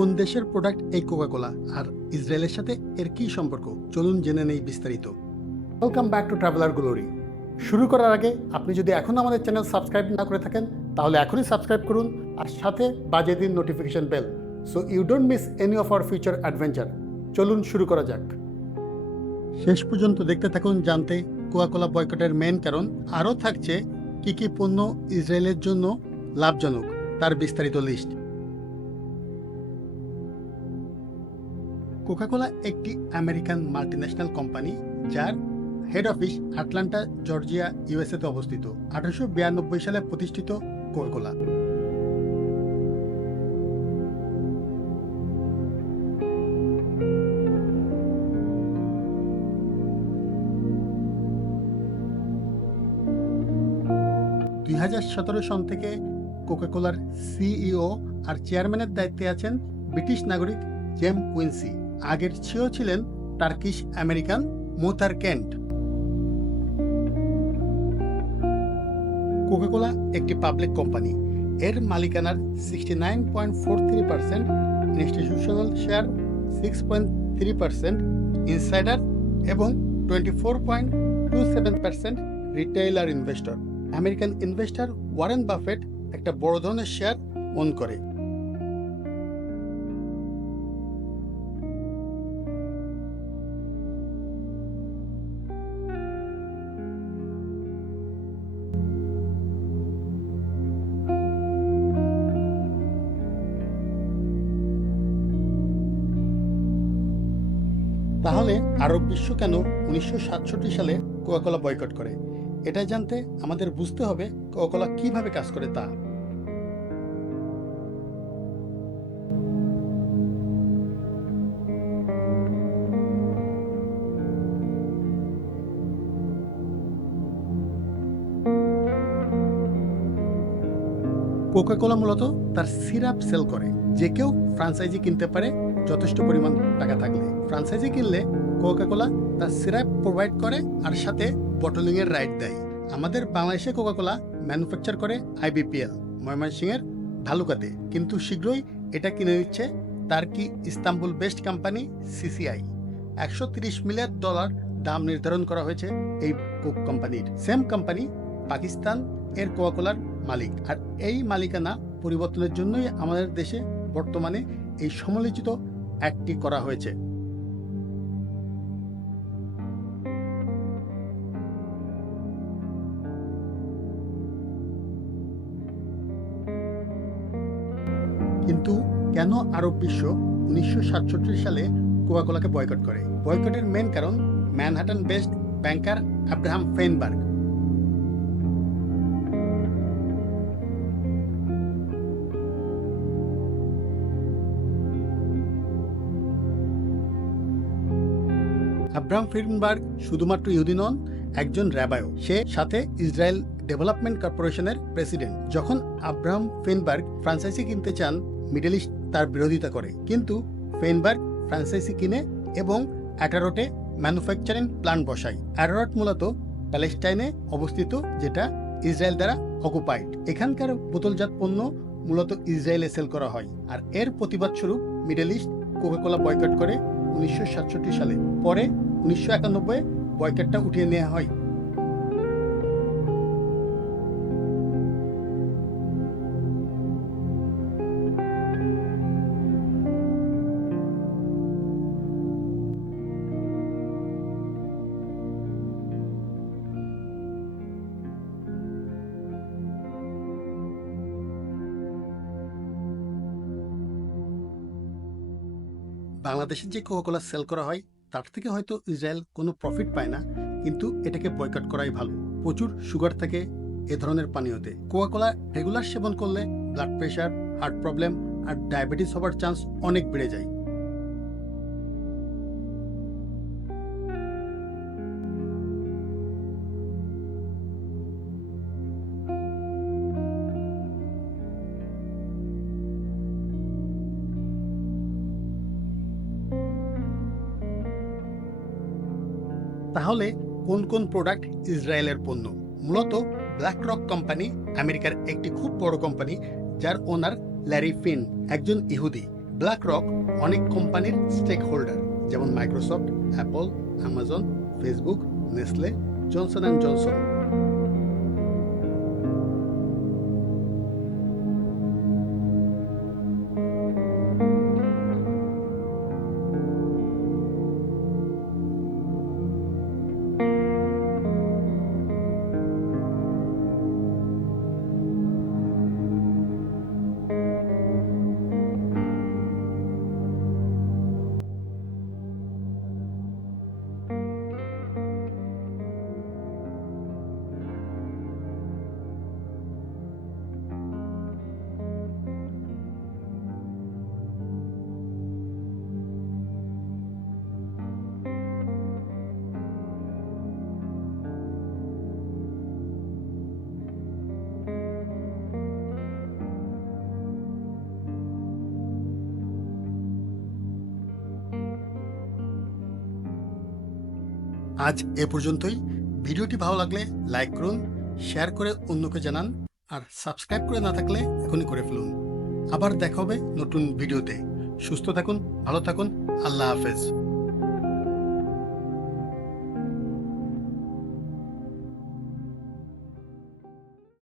কোন দেশের প্রোডাক্ট এই কোকাকোলা আর ইসরায়েলের সাথে এর কি সম্পর্ক? চলুন জেনে নেই বিস্তারিত। Welcome back to traveller glory শুরু করার আগে, আপনি যদি এখনও আমাদের চ্যানেল সাবস্ক্রাইব না করে থাকেন, তাহলে এখনই সাবস্ক্রাইব করুন আর সাথে বাজিয়ে দিন notification bell so you don't miss any of our future adventure চলুন শুরু করা যাক। শেষ পর্যন্ত দেখতে থাকুন, জানতে কোকাকোলা বয়কটের মেন কারণ, আরও থাকছে কি কি পণ্য ইসরায়েলের জন্য লাভজনক, তার বিস্তারিত লিস্ট কোকাকোলা একটি আমেরিকান মাল্টিন্যাশনাল কোম্পানি যার হেড অফিস আটলান্টা জর্জিয়া ইউএসএতে অবস্থিত। আঠারোশো বিরানব্বই সালে প্রতিষ্ঠিত কোকাকোলা দুই হাজার সতেরো সন থেকে কোকাকোলার সিইও আর চেয়ারম্যানের দায়িত্বে আছেন ব্রিটিশ নাগরিক জেম কুইন্সি। আগের সিও ছিলেন Turkish American Muhtar Kent Coca Cola একটি পাবলিক কোম্পানি এর মালিকানার sixty nine point four three percent institutional share six point three percent insider এবং twenty four point two seven percent retailer investor American investor Warren Buffett একটা বড় ধরনের share on করে। তাহলে আরব বিশ্ব কেন উনিশশো সাতষট্টি সালে কোকাকোলা বয়কট করে? এটা জানতে আমাদের বুঝতে হবে কোকাকোলা কীভাবে কাজ করে তা। কোকাকোলা মূলত তার সিরাপ সেল করে, যে কেউ ফ্রাঞ্চাইজি কিনতে পারে যথেষ্ট পরিমাণ টাকা থাকলে। ফ্রান্সাইজি কিনলে কোকাকোলা তার সিরাপ প্রোভাইড করে আর সাথে বটলিং এর রাইট দেয়। আমাদের বাংলাদেশে কোকাকোলা ম্যানুফ্যাকচার করে আইবিপিএল ময়মনসিংহের ভালুকাতে কিন্তু শীঘ্রই এটা কিনে নিচ্ছে তার কি ইস্তাম্বুল বেস্ট কোম্পানি সিসিআই একশো তিরিশ মিলিয়ন ডলার দাম নির্ধারণ করা হয়েছে এই কোক কোম্পানির সেম কোম্পানি পাকিস্তান এর কোকাকোলার মালিক। আর এই মালিকানা পরিবর্তনের জন্যই আমাদের দেশে বর্তমানে এই সমালোচিত অ্যাক্টটি করা হয়েছে। কিন্তু কেন আরব বিশ্ব উনিশশো সাতষট্টি সালে কোকাকোলাকে বয়কট করে? বয়কটের মেন কারণ Manhattan based banker Abraham Feinberg. Abraham Feinberg শুধুমাত্র ইহুদি নন, একজন র্যাবায়ও সে সাথে ইসরায়েল ডেভেলপমেন্ট কর্পোরেশনের প্রেসিডেন্ট। যখন আব্রাহাম ফেনবার্গ ফ্রান্সাইসি কিনতে চান, মিডল ইস্ট তার বিরোধিতা করে। কিন্তু ফেনবার্গ ফ্রান্সাইসি কিনে এবং অ্যাটারোটে ম্যানুফ্যাকচারিং প্ল্যান্ট বসায়। অ্যাটারট মূলত প্যালেস্টাইনে অবস্থিত, যেটা ইসরায়েল দ্বারা অকুপাইড। এখানকার বোতলজাত পণ্য মূলত ইসরায়েলে সেল করা হয়। আর এর প্রতিবাদ স্বরূপ মিডল ইস্ট কোকাকোলা বয়কট করে উনিশশো সাতষট্টি সালে। পরে উনিশশো একানব্বই বয়কটটা উঠিয়ে নেওয়া হয়। বাংলাদেশের যে কোকাকোলা সেল করা হয় তার থেকে হয়তো ইসরায়েল কোনো প্রফিট পায় না, কিন্তু এটাকে বয়কট করাই ভালো। প্রচুর সুগার থাকে এ ধরনের পানীয়তে। কোকাকোলা রেগুলার সেবন করলে ব্লাড প্রেশার হার্ট প্রবলেম আর ডায়াবেটিস হবার চান্স অনেক বেড়ে যায়। তাহলে কোন কোন প্রোডাক্ট ইসরায়েলের পণ্য? মূলত ব্ল্যাক রক কোম্পানি আমেরিকার একটি খুব বড় কোম্পানি যার ওনার ল্যারি ফিন একজন ইহুদি। ব্ল্যাক রক অনেক কোম্পানির স্টেক হোল্ডার যেমন Microsoft Apple Amazon Facebook Nestle Johnson and Johnson আজ এ পর্যন্তই। ভিডিওটি ভালো লাগলে লাইক করুন, শেয়ার করে অন্যকে জানান, আর সাবস্ক্রাইব করে না থাকলে এখনই করে ফেলুন। আবার দেখা হবে নতুন ভিডিওতে। সুস্থ থাকুন, ভালো থাকুন, আল্লাহ হাফেজ।